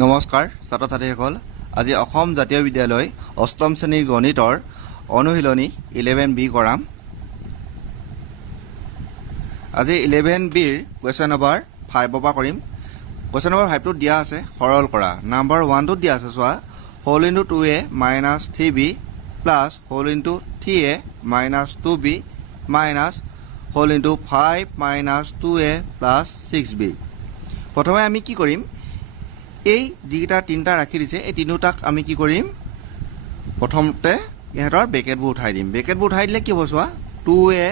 নমস্কাৰ ছাত্ৰ ছাত্ৰীসকল আজি অসম জাতীয় বিদ্যালয় অষ্টম শ্ৰেণীৰ গণিতৰ অনুশীলনী 11B কৰাম আজি 11B ৰ কোৱেশ্চন নম্বৰ 5 পৰা কৰিম কোৱেশ্চন নম্বৰ 5 টোত দিয়া আছে সৰল কৰা নম্বৰ 1 টোত দিয়া আছে চোৱা whole into 2a minus 3b plus whole into 3a minus 2b minus whole into 5 minus 2a plus 6b প্ৰথমে আমি কি কৰিম এই যিটা তিনটা ৰাখি দিছে এই তিনিটাক আমি কি কৰিম প্ৰথমতে ইহঁতৰ ব্ৰেকেটবোৰ উঠাই দিম ব্ৰেকেটবোৰ উঠাই দিলে কি হ'ব চোৱা 2a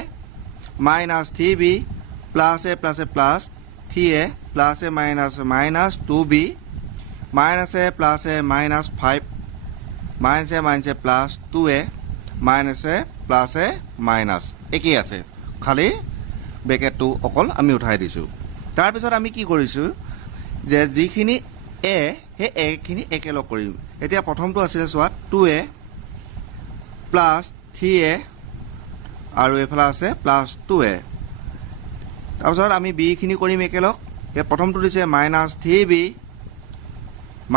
minus 3b plus a plus a plus 3a plus a minus minus 2b minus a plus a minus 5 minus a minus a plus 2a minus a plus a minus একেই আছে খালি ব্ৰেকেটটো অকল আমি উঠাই দিছোঁ তাৰপিছত আমি কি কৰিছোঁ যে যিখিনি a হে a খিনি একেলগ কৰিম এতিয়া প্ৰথমটো আছিল সোৱা 2a plus 3a আৰু এফালে আছে plus 2a তাৰপিছত আমি b খিনি কৰিম একেলগ এ প্ৰথমটো দিছে minus 3b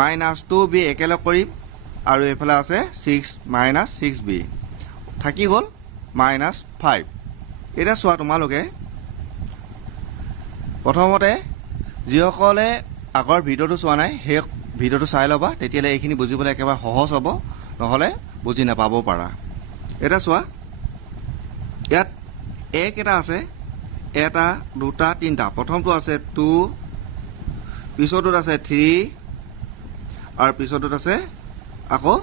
minus 2b একেলগ কৰিম আৰু এফালে আছে 6 minus 6b থাকি গল minus 5 এটা সোৱা তোমালোকে প্ৰথমতে যিসকলে আগৰ ভিডিওটো চোৱা নাই হে ভিডিওটো চাই লবা তেতিয়ালে এইখিনি বুজিবলৈ একেবাৰে সহজ হ'ব নহলে বুজি নাপাব পাৰা এটা চোৱা ইয়াত a কেটা আছে এটা দুটা তিনটা প্ৰথমটো আছে 2 পিছৰটোত আছে 3 আৰু পিছৰটোত আছে আকৌ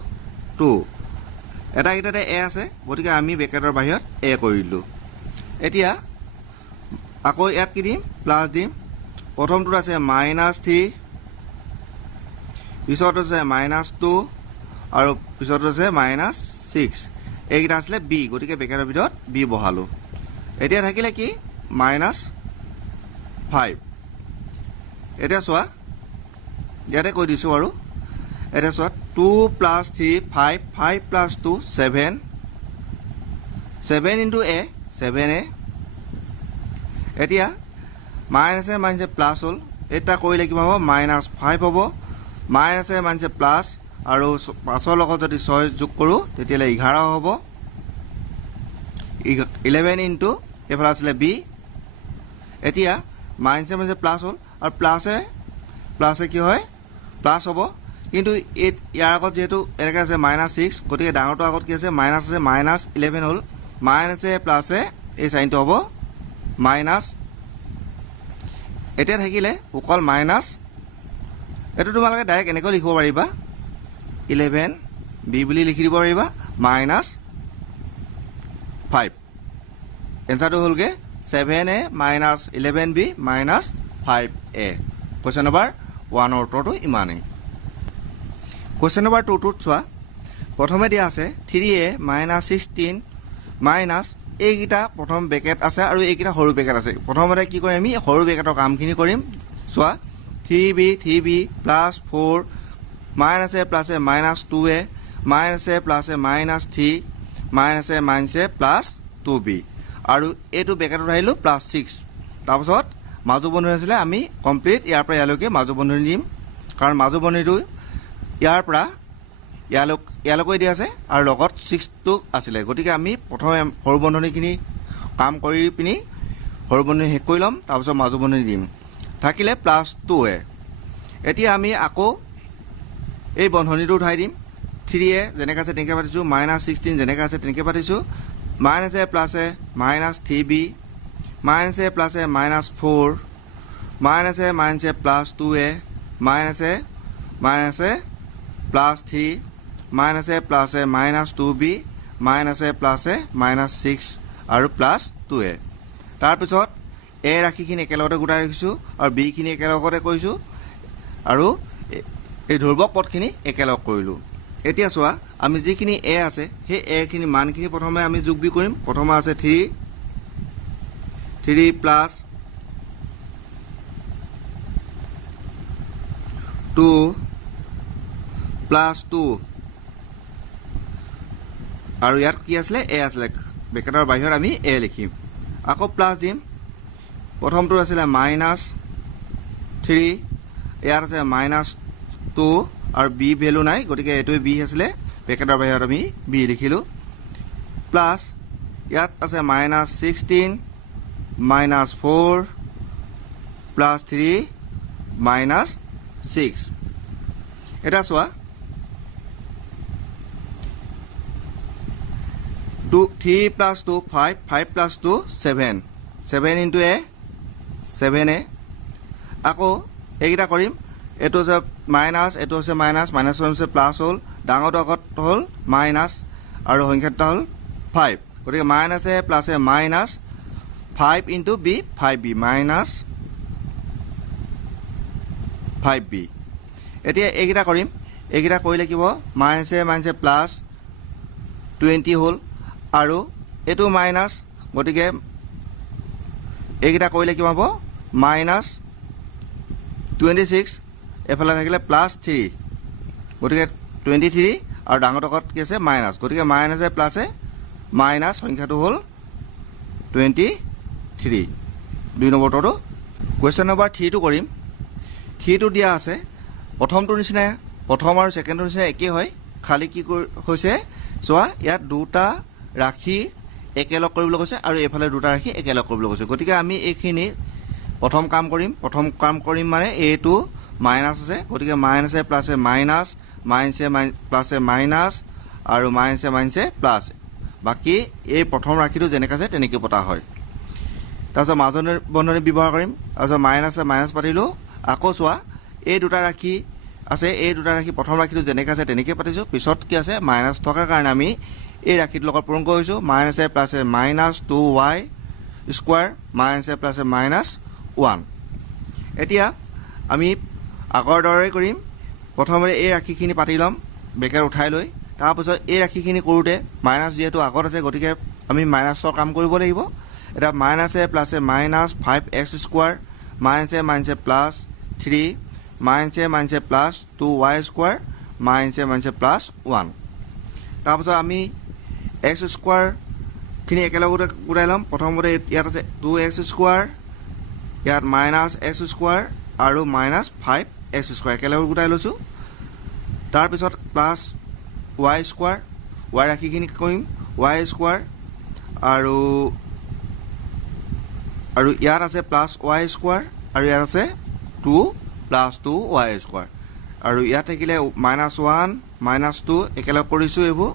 2 এটা এটাতে a আছে গতিকে আমি ব্ৰেকেটৰ বাহিৰত a কৰিলো এতিয়া আকৌ ইয়াত কি দিম প্লাস দিম প্ৰথমটো আছে -3 পিছৰটো আছে -2 আৰু পিছৰটো আছে -6 এইটা আসলে b গতিকে ব্ৰেকেটৰ ভিতৰত b বহালো এতিয়া থাকিলে কি -5 এটা চোৱা ইয়াতে কৈ দিছো আৰু এটা চোৱা 2 + 3 5 5 + 2 7 7 * a 7a এতিয়া minus a minus a plus হল এটা কৰিলে কি হ'ব -5 হ'ব minus a minus a plus আৰু 5 ৰ লগত যদি 6 যোগ কৰো তেতিয়ালে 11 হ'ব 11 into এফালে আছে b এতিয়া minus a minus a plus হল আৰু plus এ কি হয় plus হ'ব কিন্তু ইয়াৰ আগত যেটো এনেকা আছে -6 গতিকে ডাঙৰটো আগত কি আছে মাইনাস আছে -11 হল minus a plus a এই সাইনটো হ'ব মাইনাস এটা থাকিলে অকল মাইনাস এটো তোমালোকে ডাইৰেক্ট এনেকৈ লিখিব পাৰিবা 11 b বুলি লিখি দিব পাৰিবা -5 এনসাৰটো হ'লগে 7a - 11b - 5a question number 1 ৰ উত্তৰটো ইমানেই কোৱেশ্চন নম্বৰ 2 টোত চোৱা প্ৰথমে দিয়া আছে 3a - 16 মাইনাস এইগিটা প্ৰথম ব্ৰেকেট আছে আৰু এইগিটা সৰু ব্ৰেকেট আছে প্ৰথমতে কি কৰিম আমি সৰু ব্ৰেকেটৰ কামখিনি কৰিম চোৱা 3b plus 4 minus a plus a minus 2a minus a plus a minus 3 minus a minus a plus 2b আৰু এটো ব্ৰেকেটত আহিলো plus 6 তাৰপিছত মাজু বন্ধনী আছিল আমি কমপ্লিট ইয়াৰ পৰা ইয়ালৈকে মাজু বন্ধনী দিম কাৰণ মাজু বন্ধনীটো ইয়াৰ পৰা ইয়ালৈকে দিয়া আছে আৰু লগত 6 টো আছিল গতিকে আমি প্ৰথমে সৰু বন্ধনীখিনি কাম কৰি পিনি সৰু বন্ধনী শেষ কৰি লম তাৰপিছত মাজু বন্ধনী দিম থাকিলে প্লাস 2a এতিয়া আমি আকৌ এই বন্ধনীটো উঠাই দিম 3a যেনেকৈ আছে তেনেকৈ পাতিছো -16 যেনেকৈ আছে তেনেকৈ পাতিছো -a plus a -3b -a plus a -4 -a minus a plus 2a -a plus 3 -a plus a minus 2b -a plus a -6 আৰু plus 2a তাৰপিছত a ৰাখিখিনি একেলগতে গোটাই ৰাখিছো আৰু b খিনি একেলগতে কৰিছো আৰু এই ধ্ৰুৱক পদখিনি একেলগ কৰিলো এতিয়া চোৱা আমি যিখিনি a আছে সেই a খিনি মানখিনি প্ৰথমে আমি যোগবি কৰিম প্ৰথমে আছে 3 plus 2 plus 2 আৰু ইয়াত কি আছিল a আছিল ব্ৰেকেটৰ বাহিৰত আমি a লিখিম আকৌ প্লাস দিম প্ৰথমটো আছিল -3 ইয়াৰ আছে 2 আৰু b ভ্যালু নাই গতিকে এটো b আছিল ব্ৰেকেটৰ বাহিৰত আমি b লিখিলো প্লাস ইয়াত আছে -16 -4 +3 -6 এটা সোয়া 3 + 2 5 5 + 2 7 7 into a 7a আকৌ এইটা কৰিম এটো আছে মাইনাস এটো আছে মাইনাস মাইনাস আছে প্লাস হল ডাঙৰটো আগত হল মাইনাস আৰু সংখ্যাটা হল 5 গতিকে মাইনাস এ প্লাস এ minus 5 into b 5b minus 5b এতিয়া এইটা কৰিম এইটা কৰিলে কি হ'ব মাইনাস এ প্লাস 20 হল আৰু এটো মাইনাস গতিকে এইটা কৰিলে কি হ'ব মাইনাস 26 এফালে থাকিলে প্লাস 3 গতিকে 23 আৰু ডাঙৰটো আগত কি আছে মাইনাস গতিকে মাইনাস এ প্লাস এ মাইনাস সংখ্যাটো হল 23 দুই নম্বৰটো কোৱেশ্চন নম্বৰ 3 টো কৰিম 3 টো দিয়া আছে প্ৰথমটো নিচিনা প্ৰথম আৰু সেকেন্ডৰ নিচিনা একে হয় খালি কি হৈছে চোৱা ইয়াত দুটা ৰাখি একেলগ কৰিবলৈ কৈছে আৰু এফালে দুটা ৰাখি একেলগ কৰিবলৈ কৈছে গতিকে আমি এইখিনি প্ৰথম কাম কৰিম মানে a2 মাইনাস আছে গতিকে মাইনাস এ প্লাস এ মাইনাস মাইনাস এ প্লাস এ মাইনাস আৰু মাইনাস এ প্লাস বাকি এই প্ৰথম ৰাখিটো যেনেকৈ আছে তেনেকৈ পতা হয় তাৰপিছত মাজনৰ বন্ধনী ব্যৱহাৰ কৰিম তাৰপিছত মাইনাস পাতিলো আকৌ চোৱা এই দুটা ৰাখি আছে এই দুটা ৰাখি প্ৰথম ৰাখিটো যেনেকৈ আছে তেনেকৈ পাতিছো পিছত কি আছে মাইনাস থকাৰ কাৰণে আমি এই ৰাখিটোৰ লগত পূৰণ কৰিছো মাইনাস এ প্লাস এ মাইনাস 2y স্কয়াৰ মাইনাস এ প্লাস এ মাইনাস 1 এতিয়া আমি আগৰ দৰে কৰিম প্ৰথমে এই ৰাখিখিনি পাতি লম ব্ৰেকেট উঠাই লৈ তাৰ পিছত এই ৰাখিখিনি কৰোতে মাইনাস যেটো আগত আছে গতিকে আমি মাইনাসৰ কাম কৰিব লাগিব এটা মাইনাস এ প্লাস এ মাইনাস 5x স্কয়াৰ মাইনাস এ প্লাস 3 মাইনাস এ প্লাস 2y স্কয়াৰ মাইনাস এ প্লাস 1 তাৰ পিছত আমি x স্কয়াৰ খিনি একেলগে গুণাই লম প্ৰথমতে ইয়াত আছে 2x স্কয়াৰ ইয়াত মাইনাস x স্কয়াৰ আৰু মাইনাস 5x স্কয়াৰ একেলগে গুণাই লৈছো তাৰ পিছত প্লাস y স্কয়াৰ y ৰাখিখিনি কৰিম y স্কয়াৰ আৰু ইয়াত আছে প্লাস y স্কয়াৰ আৰু ইয়াত আছে 2 প্লাস 2y স্কয়াৰ আৰু ইয়াত থাকিলে -1 -2 একেলগে কৰিছো এবোৰ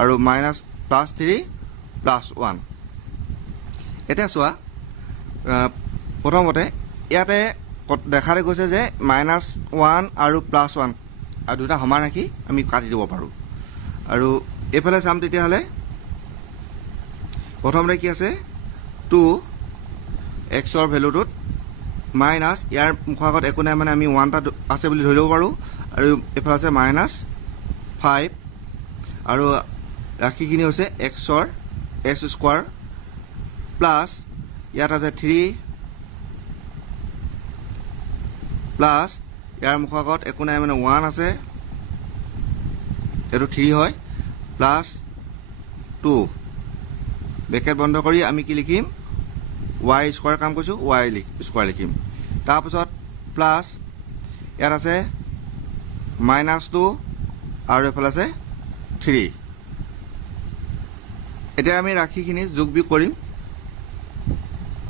আৰু মাইনাস প্লাস 3 প্লাস 1 এটা চোৱা প্ৰথমতে ইয়াতে দেখাৰে গৈছে যে -1 আৰু +1 আৰু দুটা সমান ৰাখি আমি কাটি দিব পাৰো আৰু এফালে চাম তেতিয়া হলে প্ৰথমতে কি আছে 2 x ৰ ভ্যালুটোত মাইনাস ইয়াৰ মুখত একো নাই মানে আমি 1 টা আছে বুলি ধৰি লব পাৰো আৰু এফালে আছে -5 আৰু ৰাখিখিনি হৈছে x ৰ x স্কয়াৰ প্লাস ইয়াত আছে 3 প্লাস ইয়াৰ মুখত একো নাই মানে 1 আছে এটো 3 হয় প্লাস 2 ব্ৰেকেট বন্ধ কৰি আমি কি লিখিম y স্কয়াৰ কাম কৰিছো y স্কয়াৰ লিখিম তাৰ পিছত প্লাস ইয়াত আছে -2 আৰু এফালে আছে 3 এতিয়া আমি ৰাখিখিনি যোগ বিয়োগ কৰিম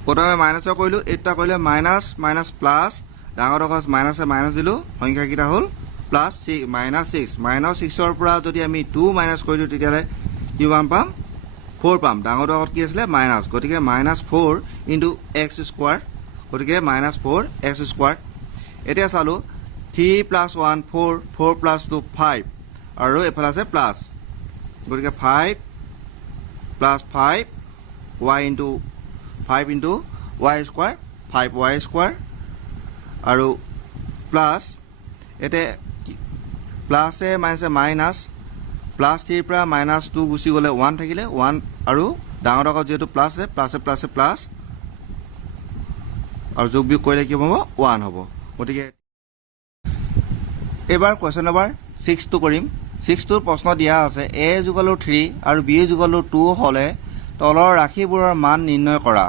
প্ৰথমে মাইনাসৰ কৰিলো এটা কৰিলে মাইনাস প্লাস ডাঙৰ আগত মাইনাস দিলো সংখ্যা কিটা হল প্লাস -6 ৰ পৰা যদি আমি 2 মাইনাস কৰিলো তেতিয়ালে কি পাম 4 পাম ডাঙৰ আগত কি আছিল মাইনাস গতিকে -4 * x স্কয়াৰ গতিকে -4x স্কয়াৰ এতিয়া চালো 3 + 1 4 4 + 2 5 আৰু এফালে আছে প্লাস গতিকে 5 + 5 y * 5 * y square 5y square আৰু প্লাস এতে প্লাস এ মাইনাস প্লাস 3 পৰা -2 গুচি গলে 1 থাকিলে 1 আৰু ডাঙৰ আগত যেটো প্লাস আছে প্লাস আৰু যোগ বিয়োগ কৰিলে কি হ'ব 1 হ'ব গতিকে এবাৰ কোৱেশ্চন নম্বৰ 6 টো কৰিম 6 টোৰ প্ৰশ্ন দিয়া আছে a = 3 আৰু b = 2 হলে তলৰ ৰাখিবোৰৰ মান নিৰ্ণয় কৰা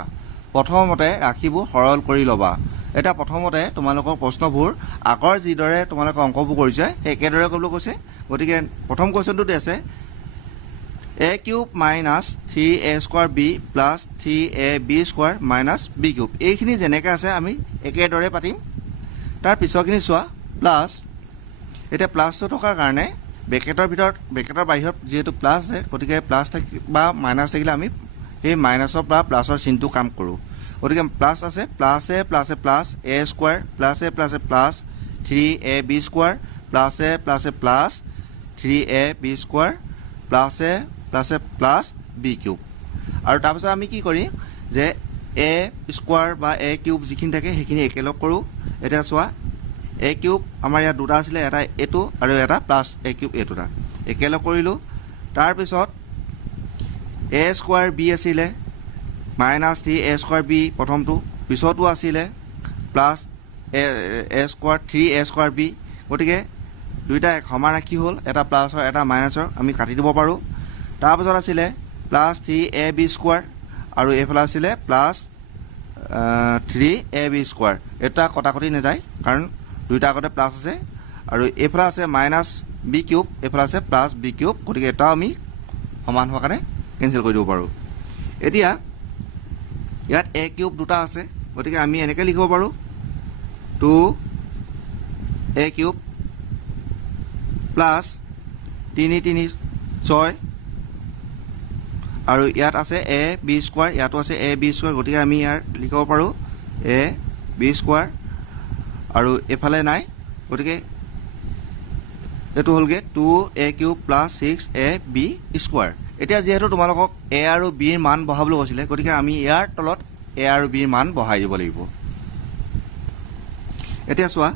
প্ৰথমতে ৰাখিবোৰ সৰল কৰি লবা এটা প্ৰথমতে তোমালোকৰ প্ৰশ্নবোৰ আগৰ যিদৰে তোমালোকে অংকবোৰ কৰিছে একেদৰে কৰিবলৈ কৈছে গতিকে প্ৰথম কোৱেশ্চনটোতে আছে a cube minus 3a square b plus 3ab square minus b cube এইখিনি যেনেকৈ আছে আমি একেদৰে পাতিম তাৰ পিছৰখিনি চোৱা প্লাছ এতিয়া প্লাছটো থকাৰ কাৰণে ব্ৰেকেটৰ ভিতৰত ব্ৰেকেটৰ বাহিৰত যিহেতু প্লাছ আছে গতিকে প্লাছ বা মাইনাছ থাকিলে আমি এই মাইনাছৰ পৰা প্লাছৰ চিনটো কাম কৰোঁ গতিকে প্লাছ আছে প্লাছে প্লাছে প্লাছ a স্কোৱাৰ প্লাছে প্লাছে প্লাছ 3ab স্কোৱাৰ প্লাছে প্লাছে প্লাছ 3ab স্কোৱাৰ প্লাছে প্লাছে প্লাছ b কিউব আৰু তাৰপিছত আমি কি কৰিম যে a স্কোৱাৰ বা a কিউব যিখিনি থাকে সেইখিনি একেলগ কৰোঁ এতিয়া চোৱা a কিউব আমাৰ ইয়াত দুটা আছিলে এটা এইটো আৰু এটা প্লাছ a কিউব এই দুটা একেলগ কৰিলোঁ তাৰপিছত a স্কোৱাৰ b আছিলে মাইনাছ 3a স্কোৱাৰ b প্ৰথমটো পিছতো আছিলে plus a square 3a square b গতিকে দুইটা সমান ৰাখি হ'ল এটা প্লাছৰ এটা মাইনাছৰ আমি কাটি দিব পাৰোঁ তাৰপিছত আছিলে প্লাছ 3ab স্কোৱাৰ আৰু এইফালে আছিলে প্লাছ 3ab স্কোৱাৰ এটা কটাকটি নাযায় কাৰণ দুইটা আগতে প্লাছ আছে আৰু এইফালে আছে মাইনাছ b কিউব এইফালে আছে প্লাছ b কিউব গতিকে এটাও আমি সমান হোৱাৰ কাৰণে কেঞ্চেল কৰি দিব পাৰোঁ এতিয়া ইয়াত a কিউব দুটা আছে গতিকে আমি এনেকৈ লিখিব পাৰোঁ 2a কিউব প্লাছ 3 3 6 আৰু ইয়াত আছে a b স্কোৱাৰ ইয়াতো আছে a b স্কোৱাৰ গতিকে আমি ইয়াৰ লিখিব পাৰোঁ a b স্কোৱাৰ আৰু এফালে নাই গতিকে এইটো হ'লগৈ 2a cube plus 6ab square এতিয়া যিহেতু তোমালোকক a আৰু b ৰ মান বহাবলৈ কৈছিলে গতিকে আমি ইয়াৰ তলত a আৰু b ৰ মান বহাই দিব লাগিব এতিয়া চোৱা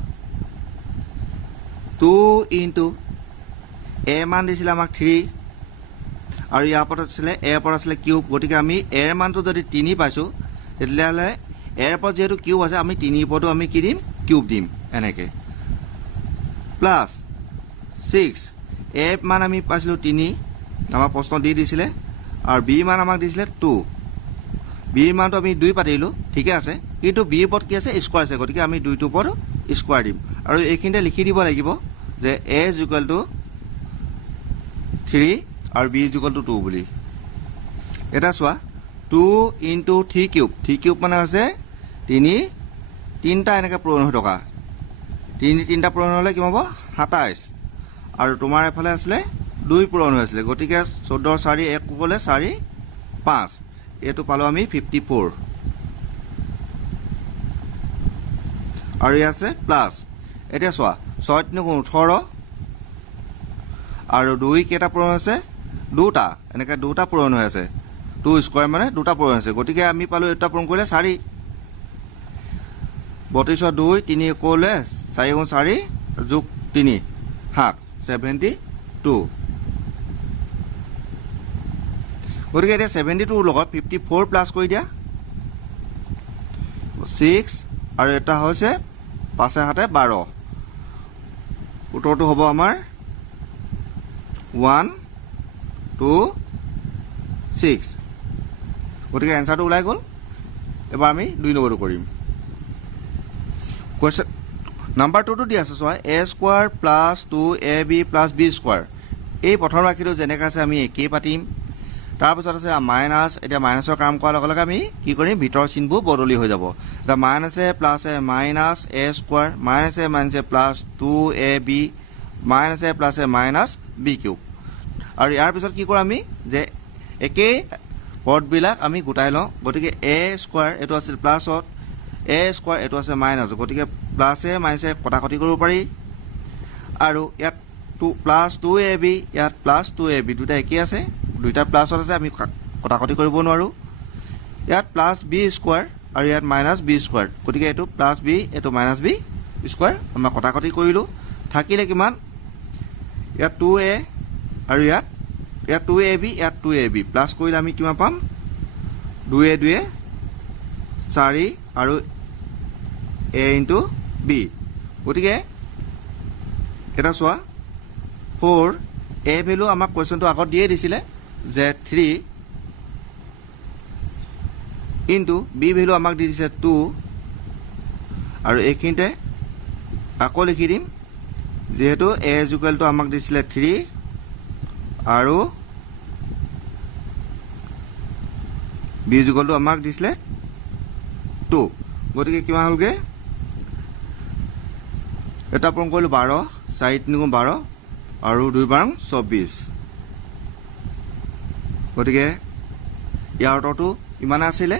2 ইনটু a মান দিছিলে আমাক 3 আৰু ইয়াৰ ওপৰত আছিলে a ওপৰত আছিলে কিউব গতিকে আমি a ৰ মানটো যদি 3 পাইছোঁ তেতিয়াহ'লে a ৰ ওপৰত যিহেতু কিউব আছে আমি 3 ওপৰতো আমি কি দিম কিউব দিম এনেকৈ প্লাছ 6 a মান আমি পাইছিলোঁ 3 আমাক প্ৰশ্ন দিছিলে আৰু b মান আমাক দিছিলে 2 b মানটো আমি 2 পাতিলোঁ ঠিকে আছে কিন্তু b ওপৰত কি আছে স্কোৱাৰ আছে গতিকে আমি 2টোৰ ওপৰত স্কোৱাৰ দিম আৰু এইখিনিতে লিখি দিব লাগিব যে a ইজ ইকুৱেল টু 3 আৰু b ইজ ইকুৱেল টু 2 বুলি এটা চোৱা 2 ইনটু 3 কিউব মানে হৈছে 3টা এনেকৈ পূৰণ হৈ থকা 3টা পূৰণ হ'লে কি হ'ব 27 আৰু তোমাৰ এফালে আছিলে 2 পূৰণ হৈ আছিলে গতিকে 14 4 1 গ'লে 4 5 এইটো পালোঁ আমি 54 আৰু ইয়াত আছে প্লাছ এতিয়া চোৱা 6 18 আৰু 2 কেইটা পূৰণ হৈছে দুটা এনেকৈ দুটা পূৰণ হৈ আছে 2 স্কোৱাৰ মানে দুটা পূৰণ হৈছে গতিকে আমি পালোঁ এটা পূৰণ কৰিলে 4 32 2 3 ক'লে 4 × 4 যোগ 3 7 72 গতিকে এতিয়া 72ৰ লগত 54 প্লাছ কৰি দিয়া 6 আৰু এটা হৈছে 5 7 12 উত্তৰটো হ'ব আমাৰ 1 2 6 গতিকে এনচাৰটো ওলাই গ'ল এবাৰ আমি 2 নম্বৰটো কৰিম কুৱেশ্যন নাম্বাৰ 2টো দি আছে চোৱা a square plus 2ab plus b square এই প্ৰথম ৰাশিটো যেনেকৈ আছে আমি একেই পাতিম তাৰপিছত আছে মাইনাছ এতিয়া মাইনাছৰ কাম কৰাৰ লগে লগে আমি কি কৰিম ভিতৰৰ চিনবোৰ বদলি হৈ যাব এতিয়া মাইনাছে প্লাছে মাইনাছ a স্কোৱাৰ মাইনাছে প্লাছ 2ab মাইনাছে প্লাছে মাইনাছ b কিউব আৰু ইয়াৰ পিছত কি কৰোঁ আমি যে একেই পদবিলাক আমি গোটাই লওঁ গতিকে a স্কোৱাৰ এইটো আছিল প্লাছত a স্কোৱাৰ এইটো আছে মাইনাছ গতিকে প্লাছে মাইনাছে কটাকটি কৰিব পাৰি আৰু ইয়াত প্লাছ 2ab ইয়াত প্লাছ 2ab দুটা একেই আছে দুইটা প্লাছত আছে আমি কটাকটি কৰিব নোৱাৰোঁ ইয়াত প্লাছ b স্কোৱাৰ আৰু ইয়াত মাইনাছ b স্কোৱাৰ গতিকে এইটো প্লাছ b এইটো মাইনাছ b স্কোৱাৰ আমি কটাকটি কৰিলোঁ থাকিলে কিমান ইয়াত 2a আৰু ইয়াত 2ab ইয়াত 2ab প্লাছ কৰিলে আমি কিমান পাম 2a 2 4 আৰু a ইনটু b গতিকে এটা চোৱা 4 a ভেলু আমাক কুৱেশ্যনটো আগত দিয়ে দিছিলে যে 3 ইনটু b ভেলু আমাক দি দিছে 2 আৰু এইখিনিতে আকৌ লিখি দিম যেহেতু a = আমাক দিছিলে 3 আৰু b = আমাক দিছিলে 2 গতিকে কিমান হ'লগে এটা পূৰণ কৰিলো 12 4 3 গুণ 12 আৰু 2 বাৰ 24 গতিকে ইয়াৰ উত্তৰটো ইমান আছিলে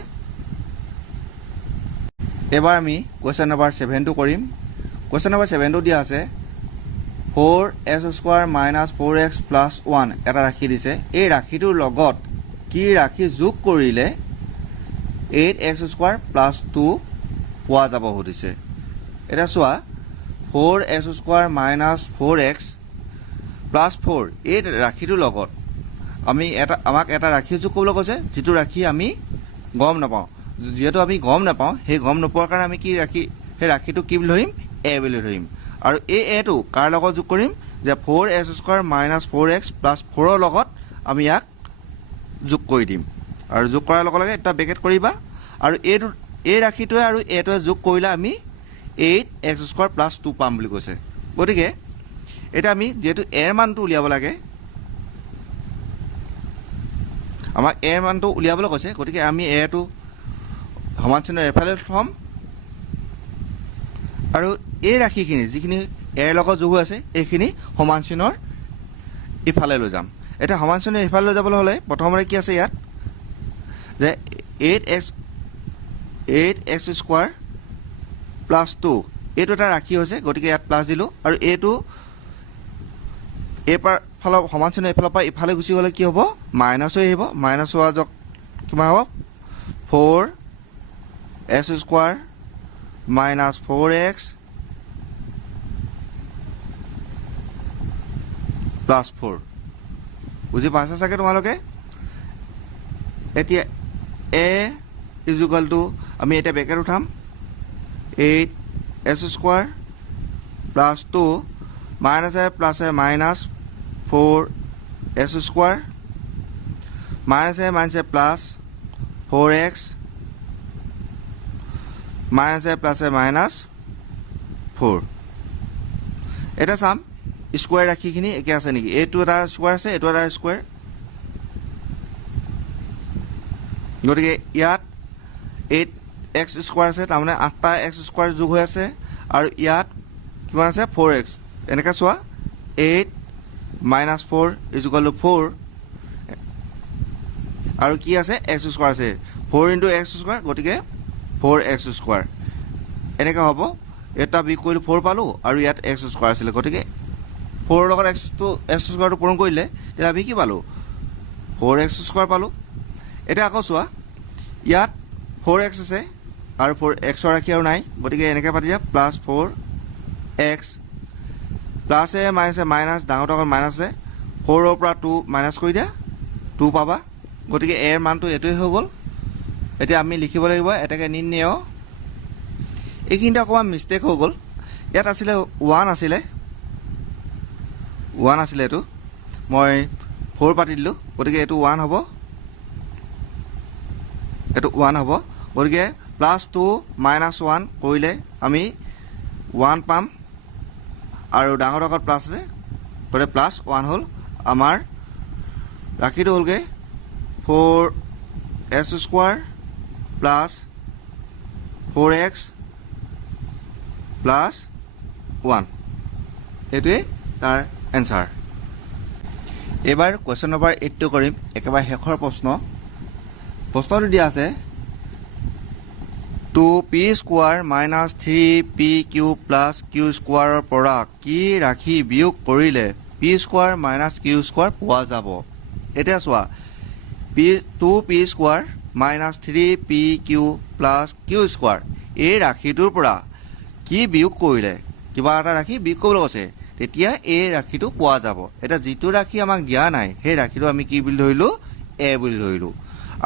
এবাৰ আমি কোৱেশ্চন নম্বৰ 7 টো কৰিম কোৱেশ্চন নম্বৰ 7 টো দিয়া আছে 4x² - 4x + 1 এটা ৰাশি দিছে এই ৰাশিটোৰ লগত কি ৰাশি যোগ কৰিলে 8x² + 2 পোৱা যাব সুধিছে এটা চোৱা 4x² - 4x + 4 এই ৰাশিটোৰ লগত আমাক এটা ৰাশি যোগ কৰিবলৈ কৈছে যিটো ৰাশি আমি গম নাপাওঁ যেহেতু আমি গম নাপাওঁ সেই গম নোপোৱাৰ কাৰণে আমি কি ৰাশি সেই ৰাশিটো কি বুলি ধৰিম a বুলি ধৰিম আৰু এই a টো কাৰ লগত যোগ কৰিম যে 4x² - 4x + 4 ৰ লগত আমি ইয়াক যোগ কৰি দিম আৰু যোগ কৰাৰ লগে লগে এটা ব্ৰেকেট কৰিবা আৰু এই ৰাশিটোৱে আৰু এটোৱে যোগ কৰিলে আমি 8x² + 2 পাম বুলি কৈছে গতিকে এটা আমি যেহেতু a ৰ মানটো উলিয়াব লাগে আমাক a ৰ মানটো উলিয়াবলৈ কৈছে গতিকে আমি a টো সমান চিহ্নৰ এফালে থম আৰু এই ৰাশিখিনি যিখিনি a ৰ লগত যোগ হৈ আছে এইখিনি সমান চিহ্নৰ ইফালে লৈ যাম এটা সমান চিহ্নৰ ইফালে লৈ যাবলৈ হ'লে প্ৰথমতে কি আছে ইয়াত যে 8x² + 2 এইটো এটা ৰাশি হৈছে গতিকে ইয়াত প্লাছ দিলোঁ আৰু এইটো এই ফালৰ সমান চিহ্ন এইফালৰ পৰা ইফালে গুচি গ'লে কি হ'ব মাইনাছ হৈ আহিব মাইনাছ হোৱা যাওক কিমান হ'ব 4x² - 4x + 4 বুজি পাইছা চাগে তোমালোকে এতিয়া a = আমি এতিয়া ব্ৰেকেট উঠাম 8x² + 2 minus a plus a minus 4x² minus a minus a plus 4x minus a plus a minus 4 এটা চাম স্কোৱাৰ ৰাশিখিনি একে আছে নেকি এইটো এটা স্কোৱাৰ আছে এইটো এটা স্কোৱাৰ গতিকে ইয়াত 8x² আছে তাৰমানে 8টা x² যোগ হৈ আছে আৰু ইয়াত কিমান আছে 4x এনেকৈ চোৱা 8 - 4 = 4 আৰু কি আছে x² আছে 4 × x² গতিকে 4x² এনেকৈ হ'ব এটা বি কৰিলোঁ 4 পালোঁ আৰু ইয়াত x² আছিলে গতিকে 4 ৰ লগত x² পূৰণ কৰিলে তেতিয়া আমি কি পালোঁ 4x² পালোঁ এতিয়া আকৌ চোৱা ইয়াত 4x আছে আৰু 4x ৰাখি আৰু নাই গতিকে এনেকৈ পাতি দিয়া plus 4x plus a minus a minus ডাঙৰটো অকল মাইনাছ আছে 4 ৰ পৰা 2 মাইনাছ কৰি দিয়া 2 পাবা গতিকে a ৰ মানটো এইটোৱে হৈ গ'ল এতিয়া আমি লিখিব লাগিব এটাকে নিৰ্ণয় এইখিনিতে অকণমান মিষ্টেক হৈ গ'ল ইয়াত আছিলে 1 আছিলে এইটো মই 4 পাতি দিলোঁ গতিকে এইটো 1 হ'ব গতিকে +2 - 1 কৰিলে আমি 1 পাম আৰু ডাঙৰ আগত প্লাছ আছে গতিকে +1 হ'ল আমাৰ ৰাশিটো হ'লগৈ 4x² + 4x + 1 এইটোৱে তাৰ এনচাৰ এইবাৰ কুৱেশ্যন নম্বৰ 8 কৰিম একেবাৰে শেষৰ প্ৰশ্নটো দিয়া আছে 2p² - 3pq + q² ৰ পৰা কি ৰাশি বিয়োগ কৰিলে p² - q² পোৱা যাব এতিয়া চোৱা 2p² - 3pq + q² এই ৰাশিটোৰ পৰা কি বিয়োগ কৰিলে কিবা এটা ৰাশি বিয়োগ কৰিবলৈ কৈছে তেতিয়া এই ৰাশিটো পোৱা যাব এটা যিটো ৰাশি আমাক দিয়া নাই সেই ৰাশিটো আমি কি বুলি ধৰিলোঁ a বুলি ধৰিলোঁ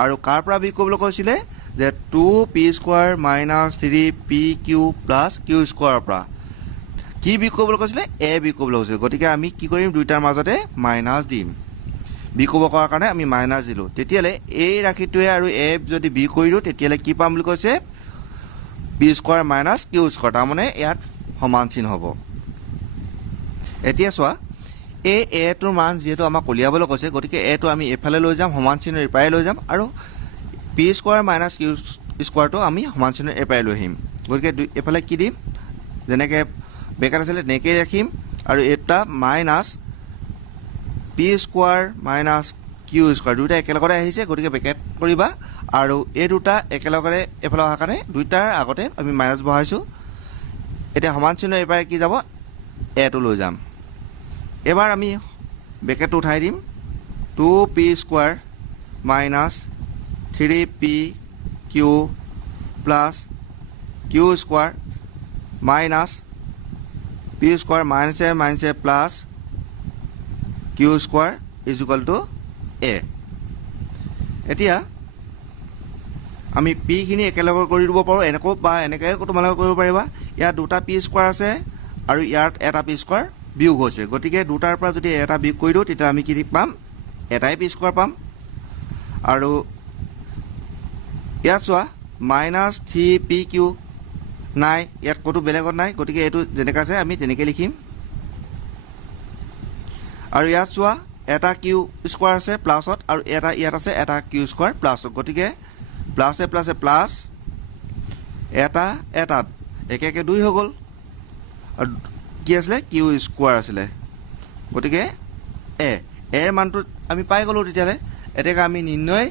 আৰু কাৰ পৰা বিয়োগ কৰিবলৈ কৈছিলে যে 2p² - 3pq + q² ৰ পৰা কি বিয়োগ কৰিবলৈ কৈছিলে a বিয়োগ কৰিবলৈ কৈছিলে গতিকে আমি কি কৰিম দুইটাৰ মাজতে মাইনাছ দিম বিয়োগ কৰিব কৰাৰ কাৰণে আমি মাইনাছ দিলোঁ তেতিয়াহ'লে এই ৰাশিটোৱে আৰু a যদি বিয়োগ কৰি দিওঁ তেতিয়াহ'লে কি পাম বুলি কৈছে P square minus Q square, তাৰমানে ইয়াত সমান চিন হ'ব। এতিয়া চোৱা, এই এটোৰ মান যিহেতু আমাক উলিয়াবলৈ কৈছে, গতিকে এটো আমি এইফালে লৈ যাম, সমান চিনৰ এপাৰে লৈ যাম, আৰু পি স্কোৱাৰ মাইনাছ কিউ স্কোৱাৰটো আমি সমান চিনৰ এপাৰে লৈ আহিম। গতিকে এইফালে কি দিম, যেনেকৈ বেকাত আছিলে তেনেকৈ ৰাখিম, আৰু এটা minus P square minus Q square দুয়োটা একেলগতে আহিছে, গতিকে বেকেট কৰিবা, আৰু এই দুটা একেলগতে এইফালে অহাৰ কাৰণে দুয়োটাৰ আগতে আমি মাইনাছ বহাইছোঁ। এতিয়া সমান চিনৰ এপাৰে কি যাব, এটো লৈ যাম। এবাৰ আমি বেকেটটো উঠাই দিম, 2p square minus 3p Q plus Q square minus P square মাইনাছে plus Q square is equal to A. এতিয়া আমি পিখিনি একেলগে কৰি দিব পাৰোঁ, এনেকৈ বা এনেকৈ তোমালোকে কৰিব পাৰিবা। ইয়াত দুটা পি স্কোৱাৰ আছে আৰু ইয়াত এটা পি স্কোৱাৰ বিয়োগ হৈছে, গতিকে দুটাৰ পৰা যদি এটা বিয়োগ কৰি দিওঁ তেতিয়া আমি কি পাম, এটাই পি স্কোৱাৰ পাম। আৰু ইয়াত চোৱা মাইনাছ 3p কিউ নাই, ইয়াত ক'তো বেলেগত নাই, গতিকে এইটো যেনেকৈ আছে আমি তেনেকৈ লিখিম। আৰু ইয়াত চোৱা এটা কিউ স্কোৱাৰ আছে প্লাছত, আৰু এটা ইয়াত আছে এটা কিউ স্কোৱাৰ প্লাছত, গতিকে প্লাছে প্লাছে প্লাছ, এটা এটাত একে একে 2 হৈ গ'ল, আৰু কি আছিলে কিউ স্কোৱাৰ আছিলে, গতিকে এৰ মানটো আমি পাই গ'লোঁ। তেতিয়াহ'লে এতিয়া আমি নিৰ্ণয়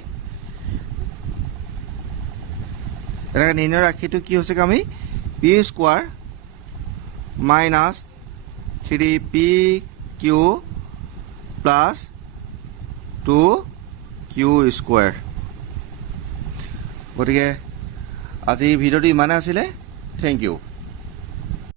ৰাশিটো কি হৈছেগৈ, আমি P square minus 3p Q plus 2q square. গতিকে আজি ভিডিঅ'টো ইমানে আছিলে, থেংক ইউ।